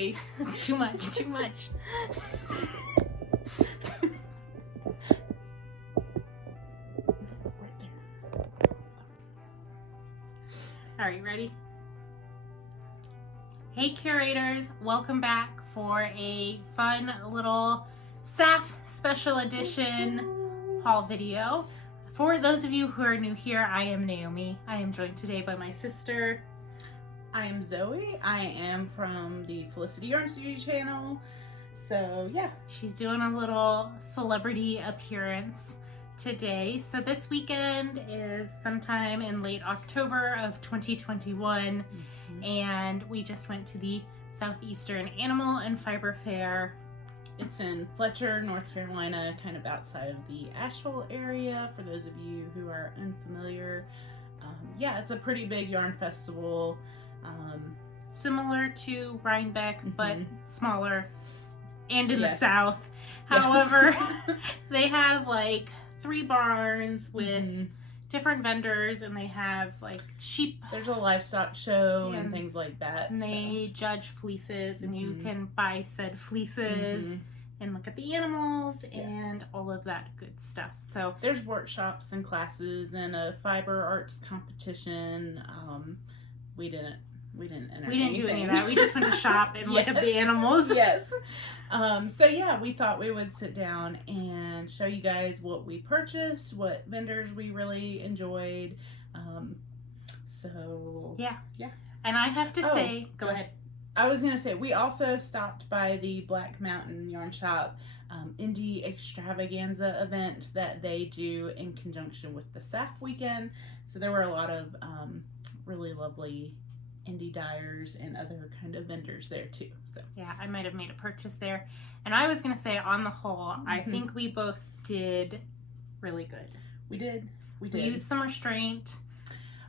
face. It's too much, too much. Right there. All right, ready? Hey curators, welcome back for a fun little SAFF special edition haul video. For those of you who are new here, I am Naomi. I am joined today by my sister. I am Zoe. I am from the Felicity Yarn Studio channel. So yeah, She's doing a little celebrity appearance today. So this weekend is sometime in late October of 2021, and we just went to the Southeastern Animal and Fiber Fair. it's in Fletcher, North Carolina, kind of outside of the Asheville area, for those of you who are unfamiliar. Yeah, it's a pretty big yarn festival. Similar to Rhinebeck, but smaller and in the Yes. South. Yes. However, they have like 3 barns with different vendors, and they have like sheep, There's a livestock show and And- things like that. and they judge fleeces, and you can buy said fleeces and look at the animals and all of that good stuff. So There's workshops and classes and a fiber arts competition. We didn't enter we didn't do any of anything. that. We just went to shop and look at the Yes. animals. Yes. So yeah, we thought we would sit down and show you guys what we purchased, what vendors we really enjoyed. So Yeah. Yeah. And I have to Oh, say, go ahead. I was gonna say, we also stopped by the Black Mountain Yarn Shop indie extravaganza event that they do in conjunction with the SAFF weekend. So there were a lot of really lovely indie dyers and other kind of vendors there too. So Yeah, I might have made a purchase there. And I was going to say, on the whole, I think we both did really good. we did. We used some restraint.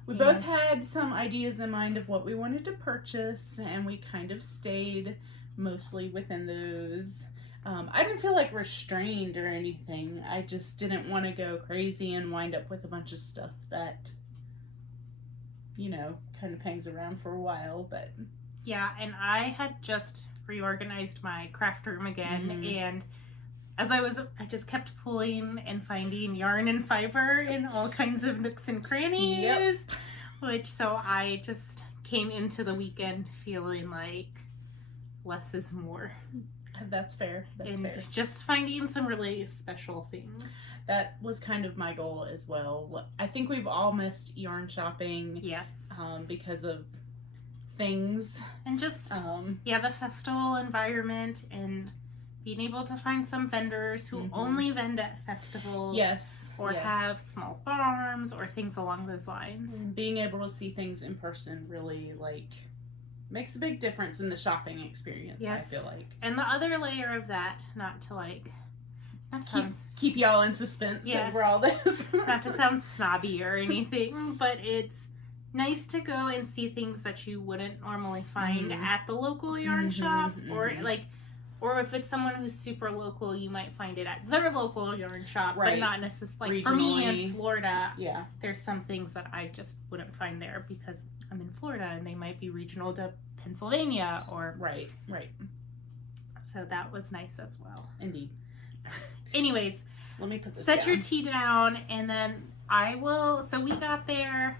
We both had some ideas in mind of what we wanted to purchase, and we kind of stayed mostly within those. I didn't feel like restrained or anything. I just didn't want to go crazy and wind up with a bunch of stuff that, kind of hangs around for a while. But Yeah, and I had just reorganized my craft room again, and as I just kept pulling and finding yarn and fiber in all kinds of nooks and crannies, so I just came into the weekend feeling like less is more. that's fair. That's fair. Just finding some really special things. That was kind of my goal as well. I think we've all missed yarn shopping Yes. because of things. And just, the festival environment and being able to find some vendors who only vend at festivals. Yes. Or have small farms or things along those lines. Being able to see things in person really, makes a big difference in the shopping experience, Yes. I feel like. And the other layer of that, not to Keep y'all in suspense over all this. not to sound snobby or anything, but it's nice to go and see things that you wouldn't normally find at the local yarn shop, or if it's someone who's super local, you might find it at their local yarn shop, but not necessarily. Like for me in Florida, there's some things that I just wouldn't find there because I'm in Florida and they might be regional to Pennsylvania or Right. So that was nice as well. Indeed. Anyways, let me put this set down. your tea down, and then I will. So we got there,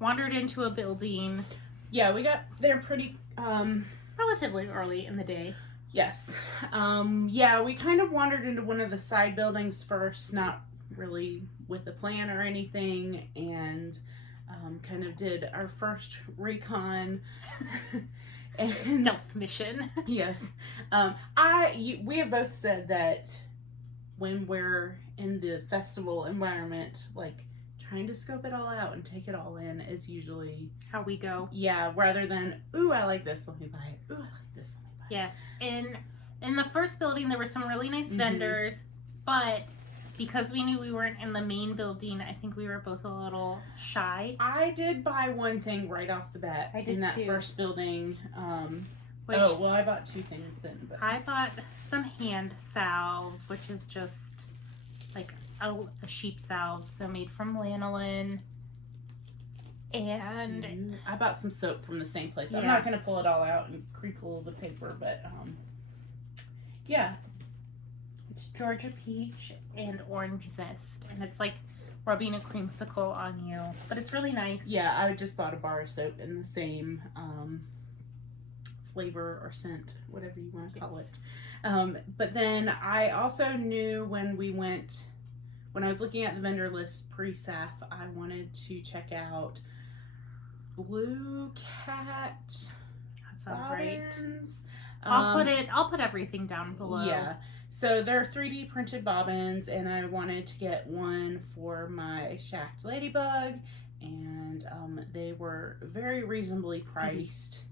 wandered into a building. Yeah, we got there pretty Relatively early in the day. Yes. We kind of wandered into one of the side buildings first, not really with a plan or anything, and kind of did our first recon. And stealth mission. Yes. We have both said that when we're in the festival environment, trying to scope it all out and take it all in is usually how we go. Yeah, rather than, ooh, I like this, let me buy it. Ooh, I like this, let me buy it. Yes. In the first building, there were some really nice vendors, but because we knew we weren't in the main building, I think we were both a little shy. I did buy one thing right off the bat in that first building. I bought 2 things then. But I bought some hand salve, which is just like a sheep salve, so made from lanolin. And I bought some soap from the same place. Yeah. I'm not going to pull it all out and crinkle the paper, but yeah. It's Georgia peach and orange zest, and it's like rubbing a creamsicle on you, but it's really nice. Yeah, I just bought a bar of soap in the same flavor or scent, whatever you want to call it. But then I also knew when I was looking at the vendor list pre-SAFF, I wanted to check out Blue Cat. That sounds bobbins. right. I'll put everything down below. Yeah. So they're 3D printed bobbins, and I wanted to get one for my shacked ladybug, and they were very reasonably priced.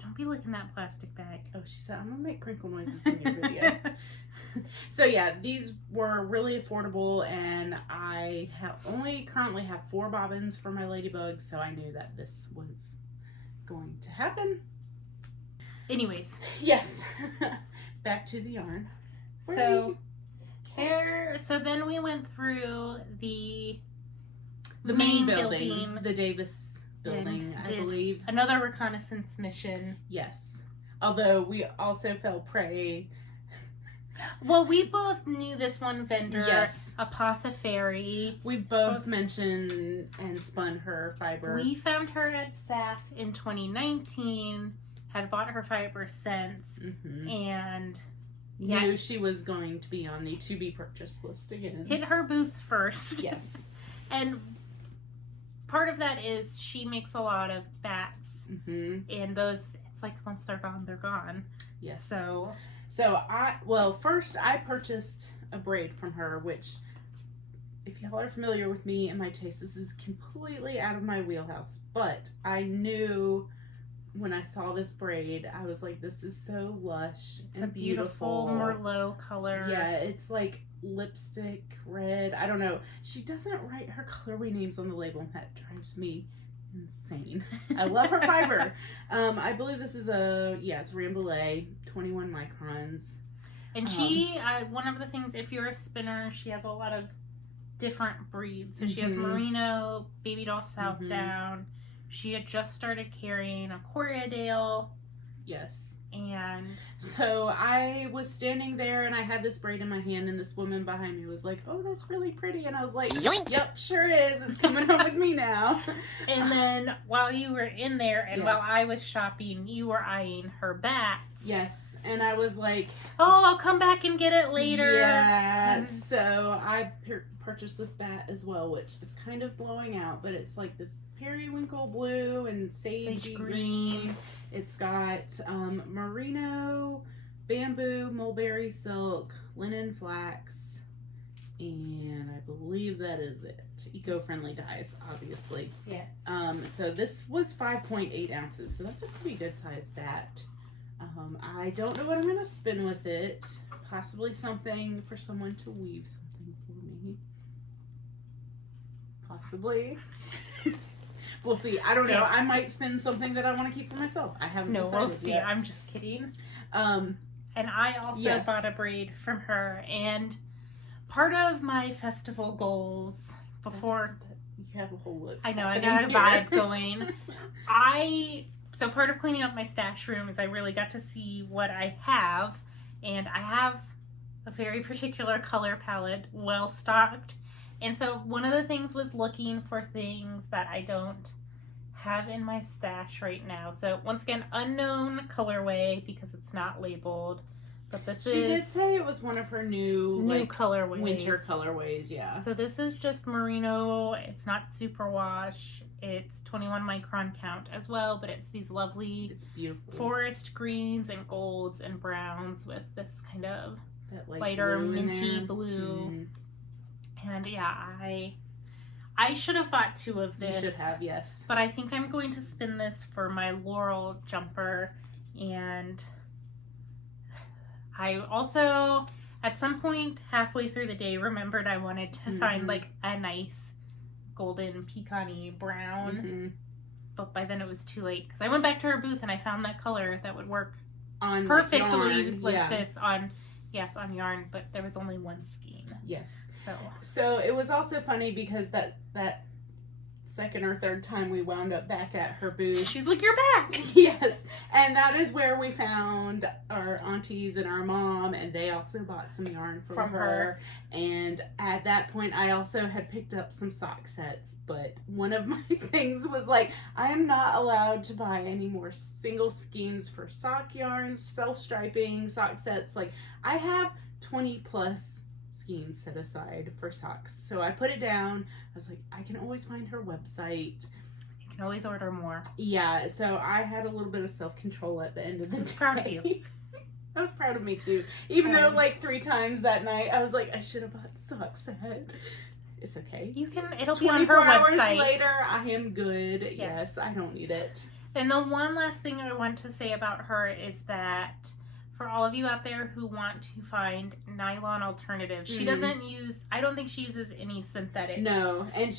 Don't be licking that plastic bag. Oh, she said, I'm gonna make crinkle noises in your video. So yeah, these were really affordable, and I currently have 4 bobbins for my ladybug, so I knew that this was going to happen. Anyways, yes. Back to the yarn. So then we went through the main building, the Davis building, I believe. Another reconnaissance mission. Yes. Although we also fell prey. Well, we both knew this one vendor, yes. Apothecary. We both mentioned and spun her fiber. We found her at SAFF in 2019, had bought her fiber since, and knew she was going to be on the to be purchased list again. Hit her booth first. Yes. And part of that is she makes a lot of bats, and those, it's like once they're gone, they're gone. Yes. So first I purchased a braid from her, which, if y'all are familiar with me and my taste, this is completely out of my wheelhouse. But I knew when I saw this braid, I was like, this is so lush and a beautiful Merlot color. Yeah, it's like lipstick red. I don't know. She doesn't write her colorway names on the label, and that drives me insane. I love her fiber. I believe this is it's Rambouillet, 21 microns. And one of the things, if you're a spinner, she has a lot of different breeds. So she has Merino, Baby Doll South Down. She had just started carrying a Corriedale. Yes. And so I was standing there, and I had this braid in my hand, and this woman behind me was like, oh, that's really pretty. And I was like, yep, sure is. It's coming home with me now. And then while you were in there and while I was shopping, you were eyeing her bats. Yes. And I was like, oh, I'll come back and get it later. Yeah. So I purchased this bat as well, which is kind of blowing out, but it's like this periwinkle blue and sage green. It's got merino, bamboo, mulberry silk, linen flax, and I believe that is it. Eco-friendly dyes, obviously. Yes. So this was 5.8 ounces, so that's a pretty good sized bat. I don't know what I'm going to spin with it. Possibly something for someone to weave something for me. Possibly. We'll see. I don't know. Yes. I might spin something that I want to keep for myself. I haven't decided we'll see. yet. I'm just kidding. And I also bought a braid from her. And part of my festival goals before... You have a whole look. I know. I got a vibe going. So part of cleaning up my stash room is I really got to see what I have. And I have a very particular color palette, well stocked. And so one of the things was looking for things that I don't have in my stash right now. So once again, unknown colorway because it's not labeled. But she did say it was one of her new colorways. Winter colorways, yeah. So this is just merino. It's not superwash. It's 21 micron count as well, but it's these lovely forest greens and golds and browns with this kind of that lighter minty blue. And yeah, I should have bought 2 of this. You should have, yes. But I think I'm going to spin this for my Laurel jumper. And I also, at some point halfway through the day, remembered I wanted to find like a nice golden pecan-y brown. But by then it was too late. Because I went back to her booth and I found that color that would work on perfectly this on yarn. But there was only one skein. Yes. So it was also funny because that second or third time we wound up back at her booth. She's like, "You're back!" Yes, and that is where we found our aunties and our mom, and they also bought some yarn from her. And at that point, I also had picked up some sock sets, but one of my things was like, I am not allowed to buy any more single skeins for sock yarns, self-striping, sock sets. Like, I have 20 plus skeins set aside for socks. So I put it down. I was like, I can always find her website. You can always order more. Yeah, so I had a little bit of self-control at the end of the day. I was proud of you. I was proud of me too. Even though like 3 times that night I was like, I should have bought the sock set. It's okay. You can, it'll be on her website. 24 hours later, I am good. Yes, I don't need it. And the one last thing I want to say about her is that for all of you out there who want to find nylon alternatives, she doesn't use, I don't think she uses any synthetics. No, and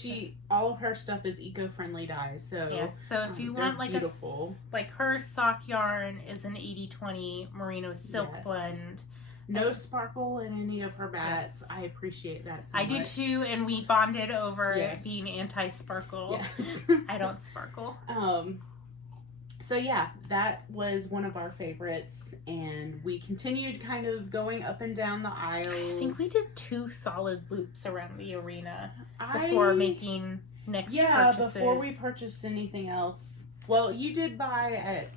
all of her stuff is eco-friendly dyes. So yes, so if you want like beautiful. Like her sock yarn is an 80-20 merino silk blend. No sparkle in any of her bats. Yes. I appreciate that so much. I do too, and we bonded over being anti-sparkle. Yes. I don't sparkle. So yeah, that was one of our favorites, and we continued kind of going up and down the aisles. I think we did 2 solid loops around the arena before making next purchases. Yeah, before we purchased anything else. Well, you did Euphoric.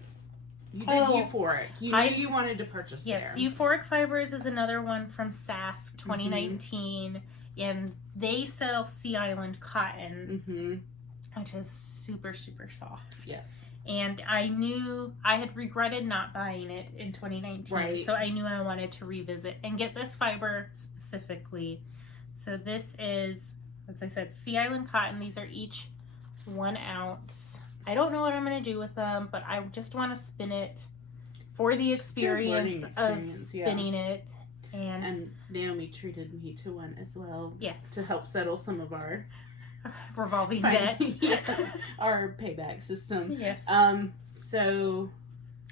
You knew you wanted to purchase there. Yes, Euphoric Fibers is another one from SAFF 2019, and they sell Sea Island cotton, which is super, super soft. Yes. And I knew I had regretted not buying it in 2019, so I knew I wanted to revisit and get this fiber specifically. So this is, as I said, Sea Island cotton. These are each 1 ounce. I don't know what I'm going to do with them, but I just want to spin it for the experience of spinning it. And Naomi treated me to one as well. Yes. To help settle some of our revolving debt. Yes. Our payback system. Yes. So,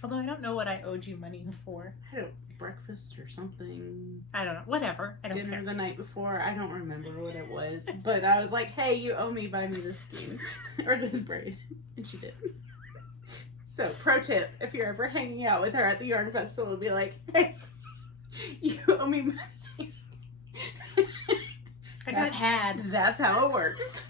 although I don't know what I owed you money for. I don't breakfast or something. I don't know. Whatever. I don't Dinner care. The night before. I don't remember what it was. But I was like, hey, you owe me, buy me this skein. Or this braid. And she did. So, pro tip, if you're ever hanging out with her at the yarn festival, be like, hey, you owe me money. I got had. That's how it works.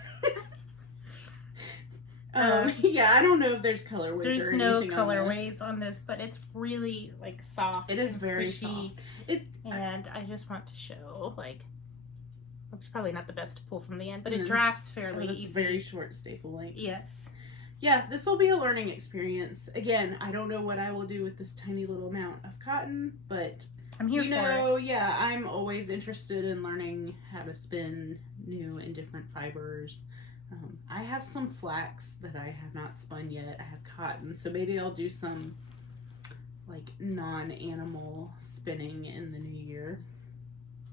Yeah, I don't know if there's colorways there's or anything no colorways on this, but it's really like soft. It is very squishy. soft. And I just want to show, like, it's probably not the best to pull from the end, but it drafts fairly easy. It's very short staple length. Yes. Yeah, this will be a learning experience. Again, I don't know what I will do with this tiny little amount of cotton, but I'm here for it. Yeah, I'm always interested in learning how to spin new and different fibers. I have some flax that I have not spun yet. I have cotton, so maybe I'll do some like non-animal spinning in the new year.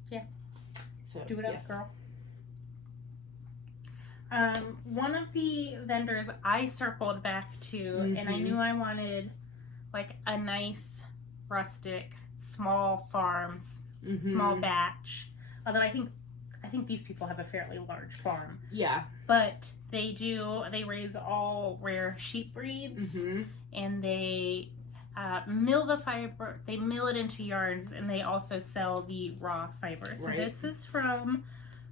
Yeah. So do it up, girl. One of the vendors I circled back to, and I knew I wanted like a nice rustic small farms, small batch. Although I think these people have a fairly large farm. Yeah. But they raise all rare sheep breeds, and they mill the fiber, they mill it into yarns, and they also sell the raw fibers. So this is from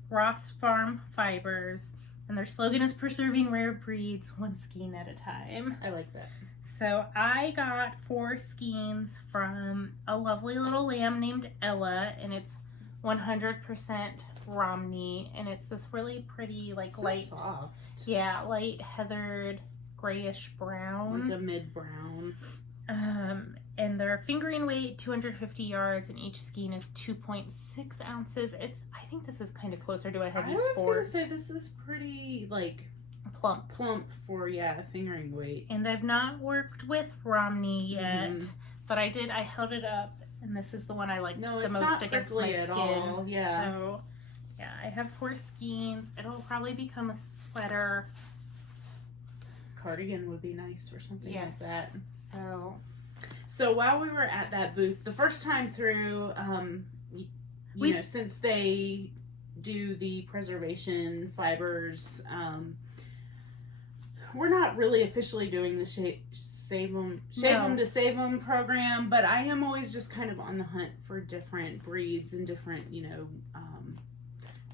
Ross Farm Fibers, and their slogan is preserving rare breeds 1 skein at a time. I like that. So I got 4 skeins from a lovely little lamb named Ella, and it's 100% Romney, and it's this really pretty, like, light, soft. Yeah, light heathered grayish brown, like a mid brown. And their fingering weight 250 yards, and each skein is 2.6 ounces. I think this is kind of closer to a heavy sport. I was gonna say this is pretty like plump for fingering weight. And I've not worked with Romney yet, but I held it up, and this is the one I like the most against my skin. All. Yeah. So yeah, I have 4 skeins. It'll probably become a sweater. Cardigan would be nice or something like that. So while we were at that booth, the first time through, you know, since they do the preservation fibers, we're not really officially doing the Shave 'em to Save 'em program, but I am always just kind of on the hunt for different breeds and different,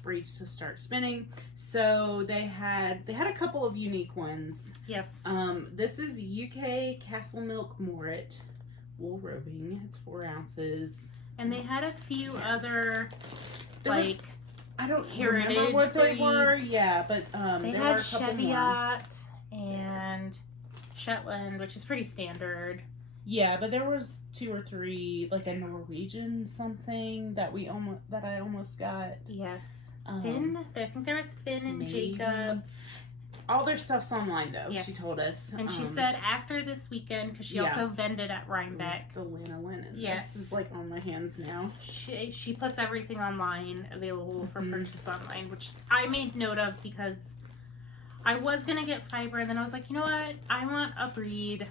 breeds to start spinning. So they had a couple of unique ones. Yes. This is UK Castle Milk Morit wool roving. It's 4 ounces. And they had a few other I don't heritage remember what they breeds. were. Yeah, but they there had were a couple more. Cheviot and Shetland, which is pretty standard. Yeah, but there was 2 or 3, like a Norwegian something that I almost got. Yes. Finn. I think there was Finn and maybe. Jacob. All their stuff's online though. Yes. She told us, And she said after this weekend, because she also vended at Rhinebeck. The linen. Yes, this is like on my hands now. She puts everything online, available for purchase online, which I made note of because I was gonna get fiber, and then I was like, you know what? I want a breed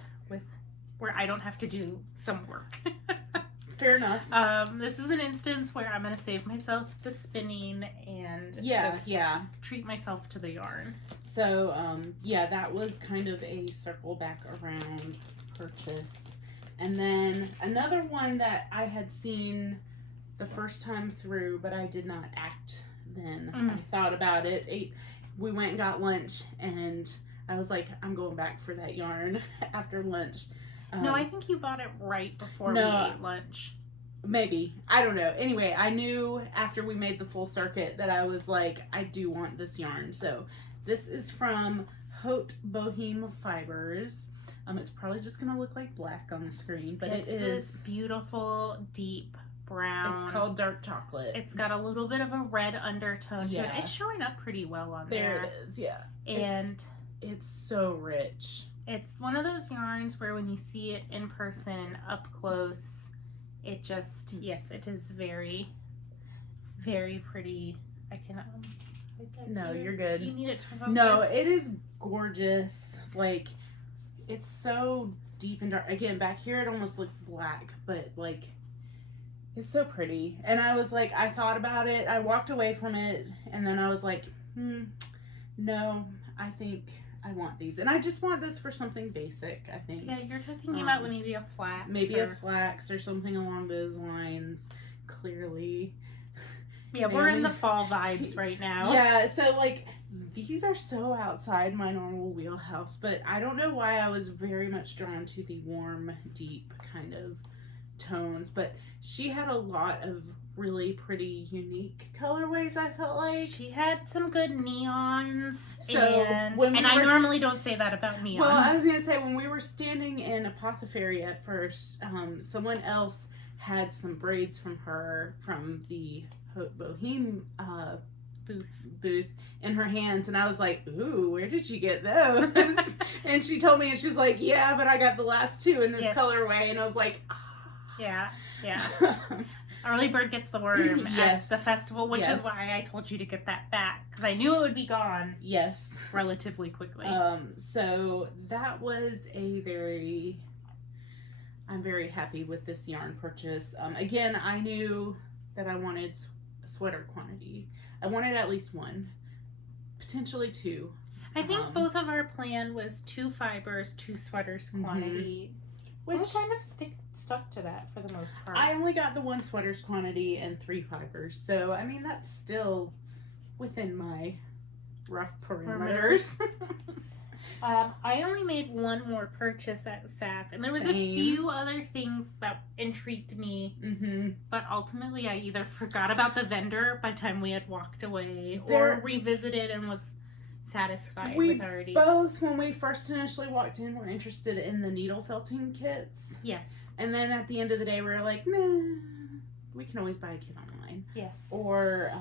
where I don't have to do some work. Fair enough. This is an instance where I'm gonna save myself the spinning and treat myself to the yarn. So that was kind of a circle back around purchase. And then another one that I had seen the first time through, but I did not act then. I thought about it. We went and got lunch, and I was like, I'm going back for that yarn after lunch. No, I think you bought it right before we ate lunch. Maybe. I don't know. Anyway, I knew after we made the full circuit that I was like, I do want this yarn. So this is from Haute Bohème Fibers. It's probably just going to look like black on the screen, but it's this beautiful, deep brown. It's called Dark Chocolate. It's got a little bit of a red undertone to it. It's showing up pretty well on there. There it is, yeah. And it's so rich. It's one of those yarns where when you see it in person, up close, it just, it is very, very pretty. I cannot. No, you're good. You need it to focus. No, it is gorgeous. Like, it's so deep and dark. Again, back here it almost looks black, but like, it's so pretty. And I was like, I thought about it. I walked away from it, and then I was like, no, I think I want these. And I just want this for something basic, I think. Yeah, you're thinking about maybe a flax. Maybe a flax or something along those lines, clearly. Yeah, we're in the fall vibes right now. Yeah, so like, these are so outside my normal wheelhouse, but I don't know why I was very much drawn to the warm, deep kind of tones, but she had a lot of really pretty unique colorways, I felt like. She had some good neons. So I normally don't say that about neons. Well, I was going to say, when we were standing in Apothecary at first, someone else had some braids from the Haute Bohème booth in her hands, and I was like, ooh, where did you get those? And she told me, and she was like, yeah, but I got the last 2 in this colorway, and I was like, yeah. Early bird gets the worm at the festival, which is why I told you to get that back, because I knew it would be gone. Yes. Relatively quickly. So that was I'm very happy with this yarn purchase. Again, I knew that I wanted a sweater quantity. I wanted at least 1, potentially 2. I think both of our plan was 2 fibers, 2 sweaters quantity. Which kind of stuck to that for the most part. I only got the 1 sweaters quantity and 3 fibers. So, I mean, that's still within my rough parameters. I only made 1 more purchase at SAFF, and there was a few other things that intrigued me, but ultimately I either forgot about the vendor by the time we had walked away, or revisited and was satisfied with already. Both, when we first initially walked in, were interested in the needle felting kits. Yes. And then at the end of the day, we were like, nah, we can always buy a kit online. Yes. Or,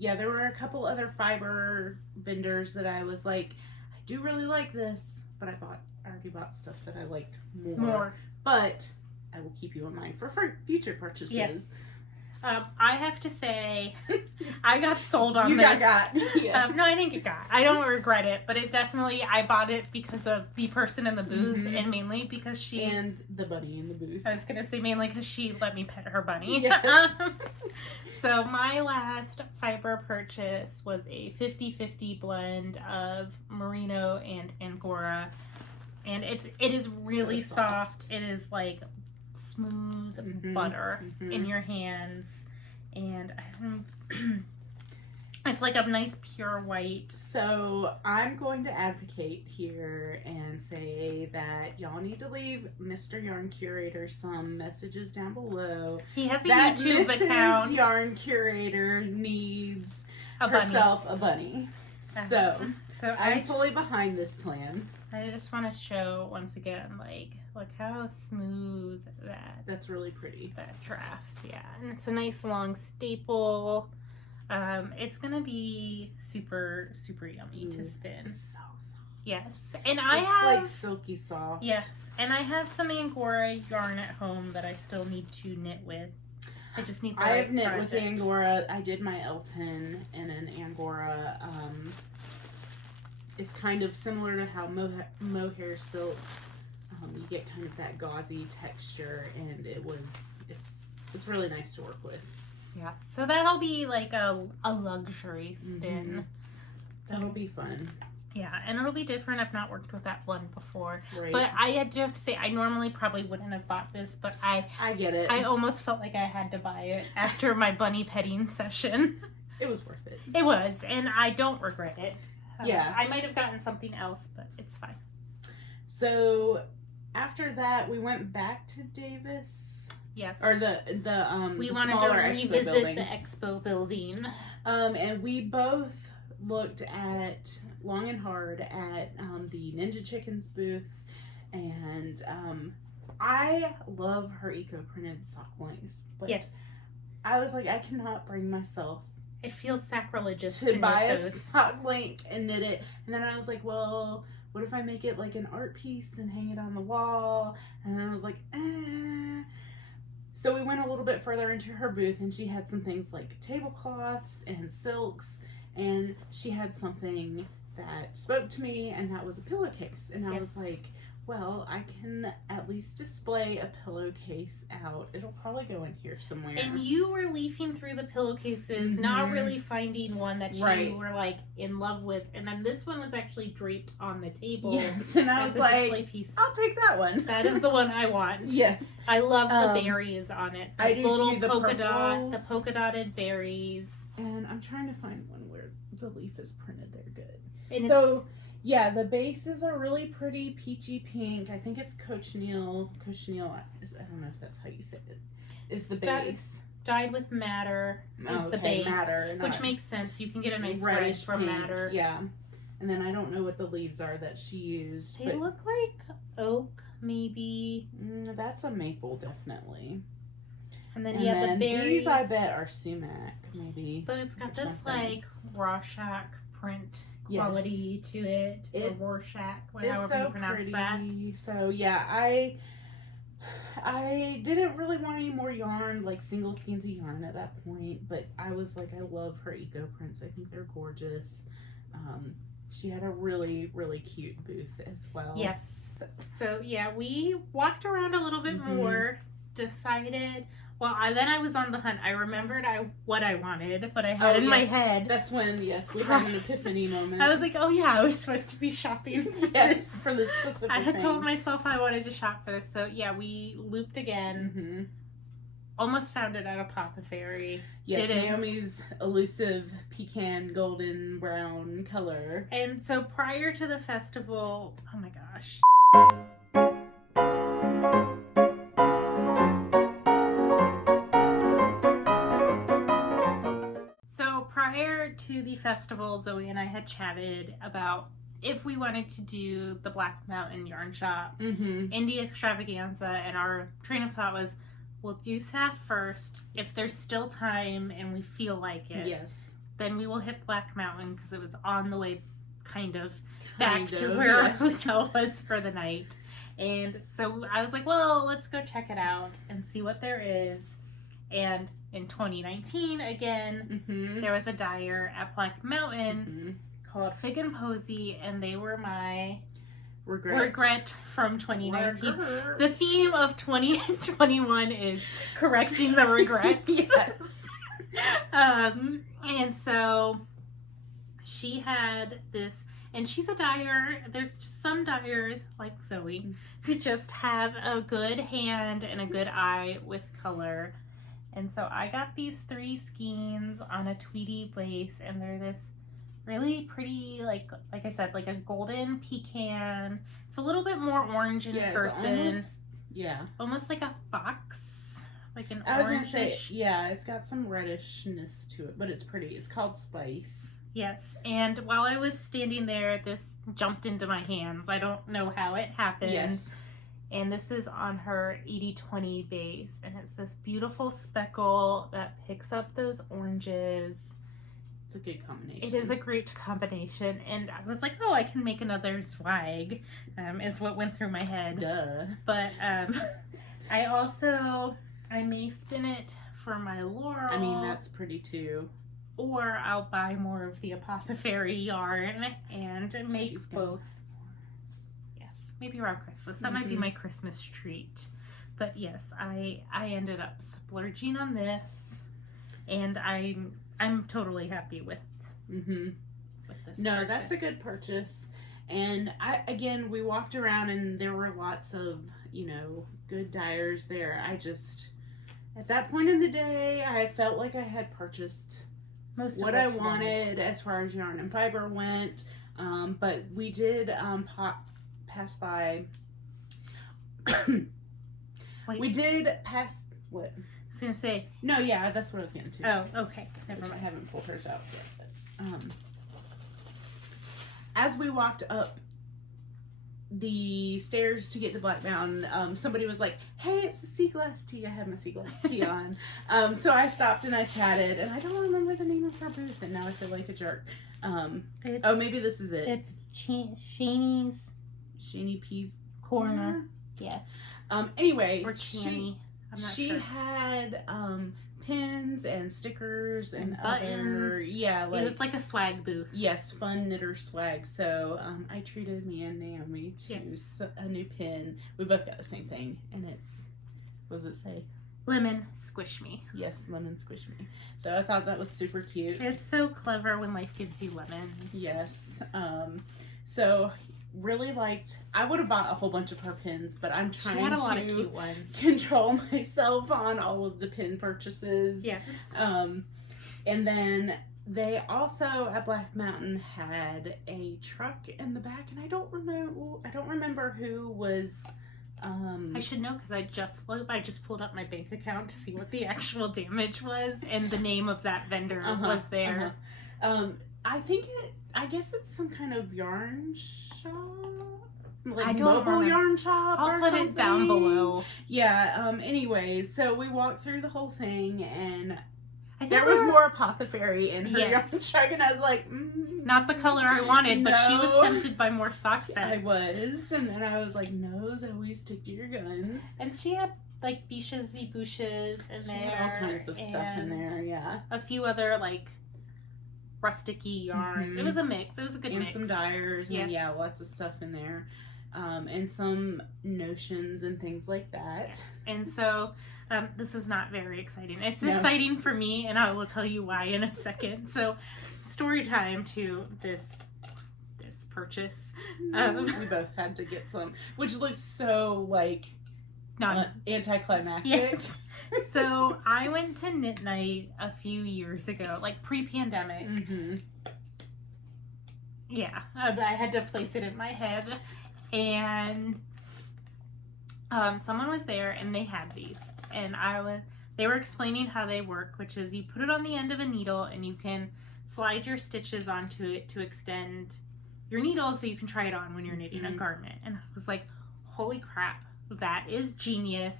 there were a couple other fiber vendors that I was like, I do really like this, but I already bought stuff that I liked more. But I will keep you in mind for future purchases. Yes. I have to say, I got sold on you this. got. Yes. No, I think it got. I don't regret it, but it definitely, I bought it because of the person in the booth, and mainly because she... And the bunny in the booth. I was going to say mainly because she let me pet her bunny. Yes. So my last fiber purchase was a 50-50 blend of merino and angora. And it is really So soft. It is like smooth butter in your hands, and it's like a nice pure white. So I'm going to advocate here and say that y'all need to leave Mr. Yarn Curator some messages down below. He has a that YouTube Mrs. account. Yarn Curator needs A bunny. herself a bunny. So So I'm fully behind this plan. I just want to show once again, like, look how smooth That's really pretty. that drafts. Yeah, and it's a nice long staple. It's gonna be super yummy to spin. It's so soft. Yes, and It's like silky soft. Yes, and I have some Angora yarn at home that I still need to knit with. I just need the I right have knit project. with Angora. I did my Elton in an Angora. It's kind of similar to how mohair silk. You get kind of that gauzy texture, and it's really nice to work with. Yeah, so that'll be like a luxury spin. That'll be fun. Yeah, and it'll be different. I've not worked with that one before. Right. But I do have to say, I normally probably wouldn't have bought this, but I get it. I almost felt like I had to buy it after my bunny petting session. It was worth it. It was, and I don't regret it. Yeah. I might have gotten something else, but it's fine. So after that, we went back to Davis. Yes. Or the we the wanted to smaller expo revisit building. the expo building. And we both looked at long and hard at the Ninja Chickens booth, and I love her eco printed sock blanks. But Yes. I was like, I cannot bring myself It feels sacrilegious to buy knit a those. sock blank and knit it. And then I was like, well, what if I make it like an art piece and hang it on the wall? And then I was like, eh. So we went a little bit further into her booth, and she had some things like tablecloths and silks, and she had something that spoke to me, and that was a pillowcase. And I was like, well, I can at least display a pillowcase out. It'll probably go in here somewhere. And you were leafing through the pillowcases, not really finding one that you were like in love with. And then this one was actually draped on the table. Yes, and I was like, display piece. I'll take that one. That is the one I want. Yes. I love the berries on it. The I do little too, the polka dotted berries. And I'm trying to find one where the leaf is printed there good. And So, yeah, the bases are really pretty peachy pink. I think it's cochineal. Cochineal, I don't know if that's how you say it. Is the base. dyed with madder is the base. Madder. Which makes sense. You can get a nice reddish red from pink, madder. Yeah. And then I don't know what the leaves are that she used. They look like oak, maybe. That's a maple, definitely. And then you have the berries. These, I bet, are sumac, maybe. But it's got this, like, Rorschach print quality to it. Or Rorschach, however you pronounce that. So, yeah, I didn't really want any more yarn, like single skeins of yarn at that point, but I was like, I love her eco prints. I think they're gorgeous. She had a really, really cute booth as well. Yes. So yeah, we walked around a little bit more, decided. Well, then I was on the hunt. I remembered what I wanted, but I had in my head. That's when, we had an epiphany moment. I was like, oh yeah, I was supposed to be shopping for this. For this specific I had thing. told myself I wanted to shop for this. So yeah, we looped again. Almost found it at Apothecary. Yes, Didn't. Naomi's elusive pecan golden brown color. And so prior to the festival, oh my gosh. So prior to the festival, Zoe and I had chatted about if we wanted to do the Black Mountain Yarn Shop Indie Extravaganza, and our train of thought was, we'll do SAFF first. If there's still time and we feel like it, then we will hit Black Mountain, because it was on the way back to where our hotel was for the night. And so I was like, well, let's go check it out and see what there is. And in 2019, again, there was a dyer at Black Mountain called Fig and Posy, and they were my regret from 2019. Regrets. The theme of 2021 is correcting the regrets. Yes. And so she had this, and she's a dyer. There's just some dyers like Zoe who just have a good hand and a good eye with color. And so I got these 3 skeins on a Tweety lace, and they're this really pretty, like I said, like a golden pecan. It's a little bit more orange in person. Almost like a fox, like an orange. I was gonna say, yeah, it's got some reddishness to it, but it's pretty. It's called Spice. Yes, and while I was standing there, this jumped into my hands. I don't know how it happened. Yes. And this is on her 80/20 base, and it's this beautiful speckle that picks up those oranges. It's a good combination. It is a great combination, and I was like, oh, I can make another swag, is what went through my head. Duh. But I may spin it for my Laurel. I mean, that's pretty too. Or I'll buy more of the apothecary yarn and make both. Yes, maybe around Christmas. That might be my Christmas treat. But yes, I ended up splurging on this, and I'm totally happy with this. No, purchase. That's a good purchase. And we walked around and there were lots of, good dyers there. At that point in the day, I felt like I had purchased most of what I wanted as far as yarn and fiber went. But we did pass by. We did pass what? I was gonna say. No, yeah, that's what I was getting to. Oh, okay. Never mind. I haven't pulled hers out yet. But, as we walked up the stairs to get to Black Mountain, somebody was like, hey, it's the sea glass tea. I have my sea glass tea on. So I stopped and I chatted, and I don't remember the name of her booth, and now I feel like a jerk. Maybe this is it. It's Shani P's Corner. Yes. Anyway, or Channy. She had pins and stickers and buttons. It was like a swag booth. Yes, fun knitter swag. So I treated me and Naomi to a new pin. We both got the same thing, and what does it say? Lemon squish me. Yes, lemon squish me. So I thought that was super cute. It's so clever when life gives you lemons. Yes. So really liked. I would have bought a whole bunch of her pins, but I'm trying a lot of cute ones. Control myself on all of the pin purchases. Yes. And then they also at Black Mountain had a truck in the back, and I don't remember who was. I should know because I just pulled up my bank account to see what the actual damage was, and the name of that vendor was there. I guess it's some kind of yarn shop, like mobile yarn shop. I'll put it down below. Yeah. Anyways, so we walked through the whole thing, and there was more apothecary in her yarn truck, and I was like, not the color I wanted, but she was tempted by more sock sets. I was, and then I was like, no, Zoe, stick to your guns. And she had like biches and bushes in there. She had all kinds of stuff in there. Yeah. A few other like rusticy yarns. It was a mix. It was a good mix. And some dyers, and lots of stuff in there. And some notions and things like that. Yes. And so this is not very exciting. It's exciting for me, and I will tell you why in a second. So story time to this purchase. We both had to get some, which looks so like anticlimactic. Yes. So I went to Knit Night a few years ago, like pre-pandemic. Yeah, I had to place it in my head, and someone was there, and they had these, and they were explaining how they work, which is you put it on the end of a needle, and you can slide your stitches onto it to extend your needle, so you can try it on when you're knitting a garment. And I was like, holy crap, that is genius.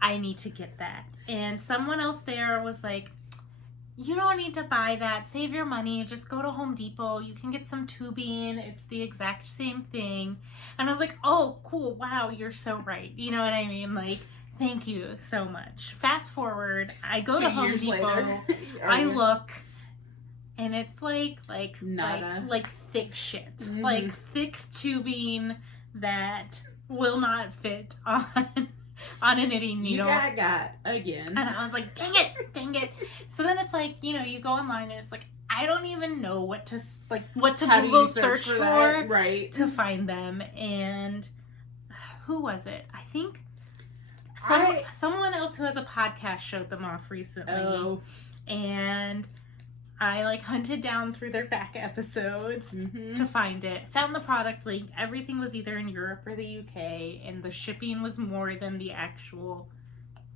I need to get that. And someone else there was like, you don't need to buy that. Save your money. Just go to Home Depot. You can get some tubing. It's the exact same thing. And I was like, oh, cool. Wow, you're so right. You know what I mean? Like, Thank you so much. Fast forward, I go 2 to Home years Depot. later. I look, and it's like Nada. like thick shit, Mm-hmm. like thick tubing that will not fit on a knitting needle. You got again. And I was like, dang it. So then it's like, you go online and it's like, I don't even know what to How do Google you search for that? Right. to find them. And who was it? I think someone else who has a podcast showed them off recently. Oh. And I hunted down through their back episodes Mm-hmm. to find it. Found the product link. Everything was either in Europe or the UK, and the shipping was more than the actual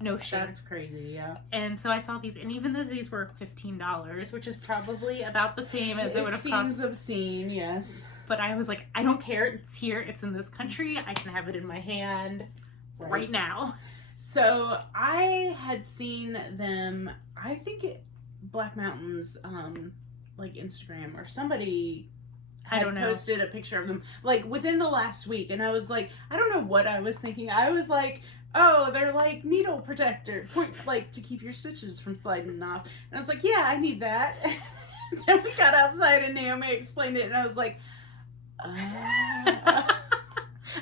notion. That's crazy, yeah. And so I saw these, and even though these were $15, which is probably about the same as it would have cost. It seems obscene, yes. But I was like, I don't care. It's here. It's in this country. I can have it in my hand right now. So I had seen them, I think Black Mountain's Instagram or somebody had posted a picture of them within the last week, and I was like, I don't know what I was thinking. I was like, oh, they're like needle protector, to keep your stitches from sliding off. And I was like, yeah, I need that. Then we got outside and Naomi explained it, and I was like,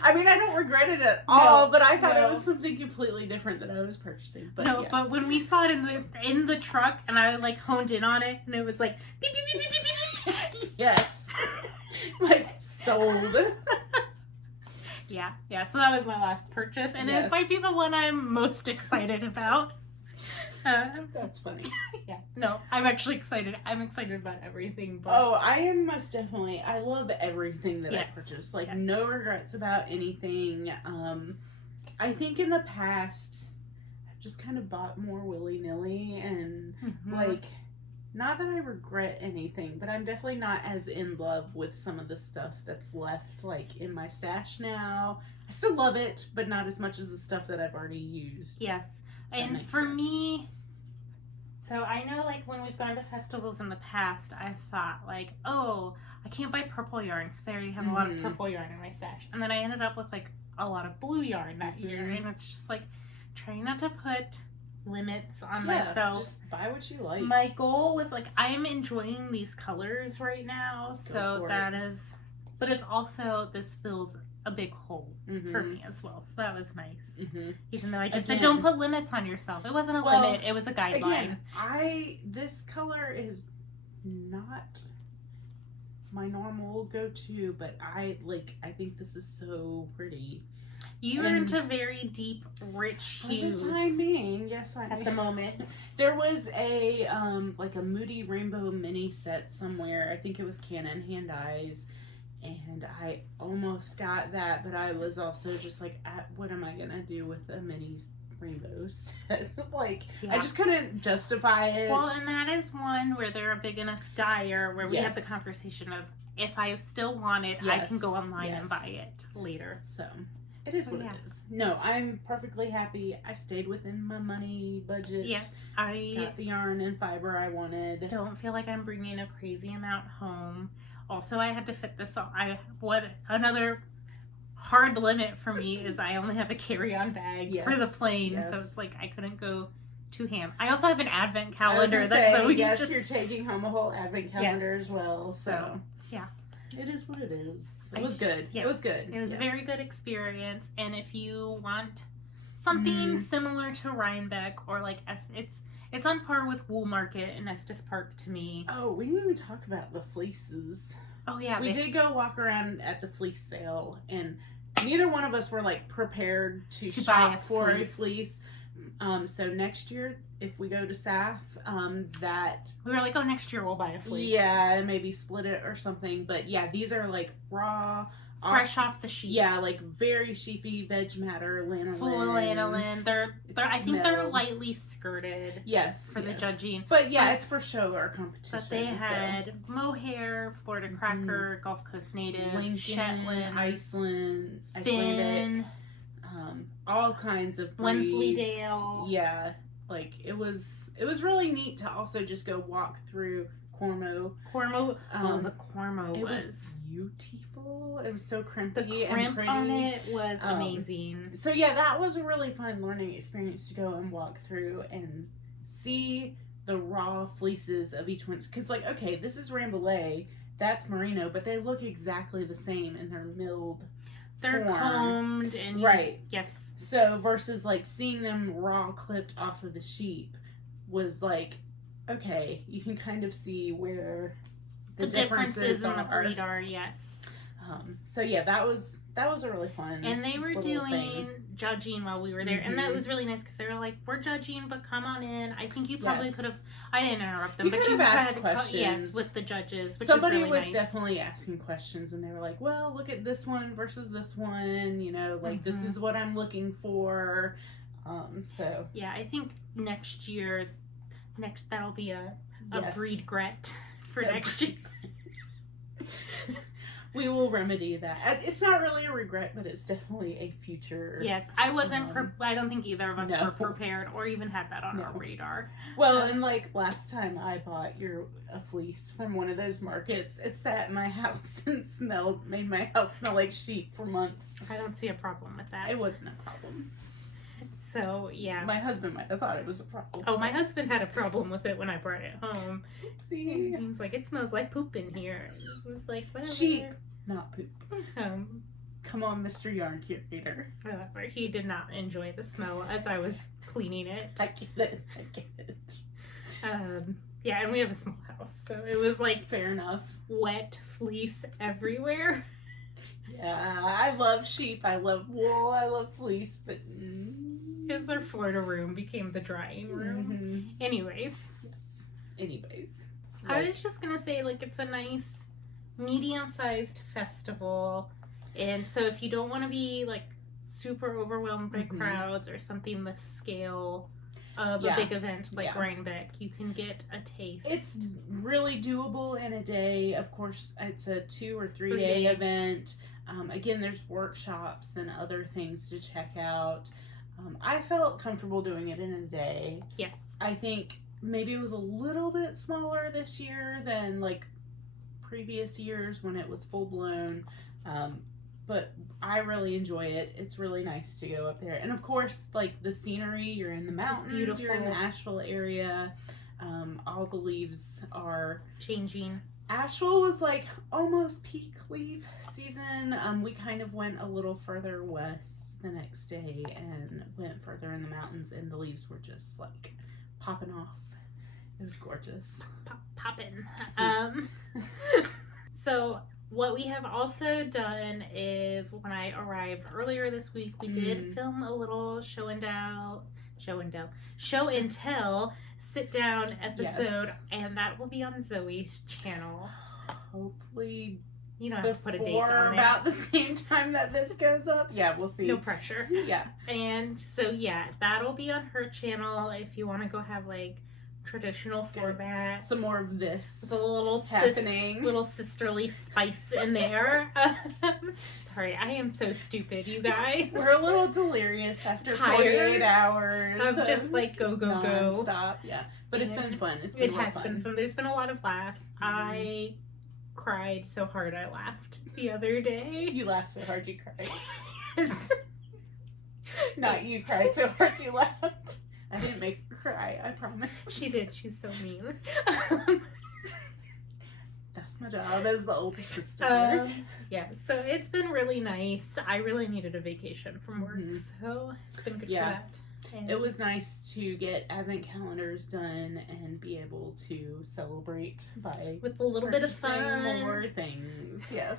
I mean, I don't regret it at all, but I thought it was something completely different that I was purchasing. But yes. But when we saw it in the truck, and I honed in on it, and it was like beep beep beep beep beep beep. Yes, sold. Yeah. So that was my last purchase, and it might be the one I'm most excited about. That's funny. Yeah. No, I'm actually excited. I'm excited about everything. But... Oh, I am most definitely. I love everything that I purchased. No regrets about anything. I think in the past, I've just kind of bought more willy-nilly and not that I regret anything, but I'm definitely not as in love with some of the stuff that's left in my stash now. I still love it, but not as much as the stuff that I've already used. Yes. And for me, so I know when we've gone to festivals in the past, I've thought oh, I can't buy purple yarn because I already have a lot of purple yarn in my stash. And then I ended up with a lot of blue yarn that year. And it's just trying not to put limits on myself. Just buy what you like. My goal was I am enjoying these colors right now. So that is, but it's also, this fills a big hole for me as well, so that was nice. Even though I just said don't put limits on yourself. It wasn't a limit, it was a guideline. This color is not my normal go-to, but I think this is so pretty. You are into very deep, rich hues. For the time being, yes, I am. At the moment. There was a a Moody Rainbow mini set somewhere. I think it was Canon Hand Eyes. And I almost got that, but I was also just what am I gonna do with a mini rainbow set? I just couldn't justify it. Well, and that is one where they're a big enough dyer where we had the conversation of, if I still want it, I can go online and buy it later. So it is what it is. No, I'm perfectly happy. I stayed within my money budget. Yes, I got the yarn and fiber I wanted. Don't feel like I'm bringing a crazy amount home. Also, I had to fit this on. Another hard limit for me is I only have a carry-on bag for the plane, so it's I couldn't go too ham. I also have an advent calendar you're taking home a whole advent calendar as well. So yeah, it is what it is. It was good. Yes. It was good. It was a very good experience, and if you want something similar to Rhinebeck or it's on par with Wool Market and Estes Park to me. Oh, we didn't even talk about the fleeces. Oh, yeah. We did go walk around at the fleece sale, and neither one of us were prepared to shop for a fleece. So next year, if we go to SAFF, we were next year we'll buy a fleece. Yeah, maybe split it or something. But yeah, these are raw, fresh off the sheep. Yeah, very sheepy veg matter lanolin. Full lanolin. I think they're lightly skirted. Yes, for the judging. But yeah, it's for show or competition. But they had mohair, Florida Cracker, Gulf Coast Native, Lincoln, Shetland, Icelandic, Finn, all kinds of breeds. Wensleydale. Yeah, it was really neat to also just go walk through Cormo. Cormo. The Cormo it was beautiful. It was so crimpy the and crimp pretty. on it was amazing. So yeah, that was a really fun learning experience to go and walk through and see the raw fleeces of each one. Because like, okay, this is Rambouillet, that's merino, but they look exactly the same in their milled They're form. combed and Right. Yes. So versus like seeing them raw clipped off of the sheep was like, okay, you can kind of see where the differences in the breed are. Yes. So yeah, that was a really fun. And they were doing judging while we were there, and that was really nice because they were like, "We're judging, but come on in." I think you probably could have. I didn't interrupt them, you but you could have asked had questions. Yes, with the judges, which Somebody is really was nice. definitely asking questions, and they were like, "Well, look at this one versus this one. You know, like this is what I'm looking for." So yeah, I think next that'll be a breed gret for next year. We will remedy that. It's not really a regret, but it's definitely a future. Yes, I wasn't. I don't think either of us were prepared or even had that on our radar. Well, and like last time I bought a fleece from one of those markets, it sat in my house and made my house smell like sheep for months. I don't see a problem with that. It wasn't a problem. So, yeah. My husband might have thought it was a problem. Oh, my husband had a problem with it when I brought it home. See? He was like, it smells like poop in here. He was like, whatever. Sheep, not poop. Come on, Mr. Yarn Curator. However, he did not enjoy the smell as I was cleaning it. I get it. Yeah, and we have a small house, so it was like fair enough. Wet fleece everywhere. Yeah, I love sheep, I love wool, I love fleece, but... Because our Florida room became the drying room. Anyways. Anyways. I was just going to say, like, it's a nice medium-sized festival. And so if you don't want to be, like, super overwhelmed by crowds or something the scale of a big event like Rhinebeck, you can get a taste. It's really doable in a day. Of course, it's a 2 or 3 day event. Again, there's workshops and other things to check out. I felt comfortable doing it in a day. Yes. I think maybe it was a little bit smaller this year than like previous years when it was full blown. But I really enjoy it. It's really nice to go up there. And of course, like the scenery, you're in the mountains, you're in the Asheville area. All the leaves are changing. Asheville was like almost peak leaf season. We kind of went a little further west the next day and went further in the mountains, and the leaves were just like popping off. It was gorgeous. Popping. So what we have also done is when I arrived earlier this week, we did film a little show and tell sit down episode, and that will be on Zoe's channel. Hopefully, you don't have to put a date on it. About the same time that this goes up. Yeah, we'll see. No pressure. Yeah. And so yeah, that'll be on her channel if you want to go have like traditional format. Some more of this. It's a little happening. Little sisterly spice in there. Sorry, I am so stupid, you guys. We're a little delirious after 48 hours of just like go non-stop. Yeah, but it's been fun. It has been fun. There's been a lot of laughs. I cried so hard I laughed the other day. You laughed so hard you cried. Not you cried so hard you laughed. I didn't make her cry, I promise. She did. She's so mean. That's my job as the older sister. Yeah, so it's been really nice. I really needed a vacation from work, so it's been good for that. And it was nice to get advent calendars done and be able to celebrate with a little bit of fun. More things, yes.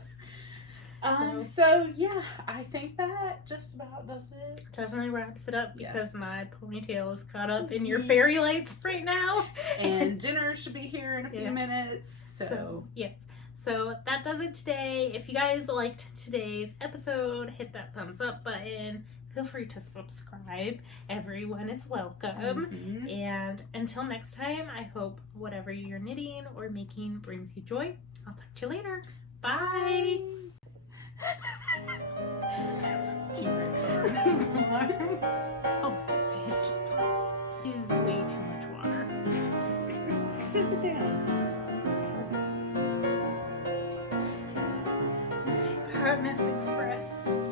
So yeah, I think that just about does it. Definitely wraps it up because my ponytail is caught up in your fairy lights right now. And dinner should be here in a few minutes. So yes. So that does it today. If you guys liked today's episode, hit that thumbs up button. Feel free to subscribe. Everyone is welcome. And until next time, I hope whatever you're knitting or making brings you joy. I'll talk to you later. Bye. T-Rex arms. Oh, my head just popped. It is way too much water. Sit down. Goodness Express.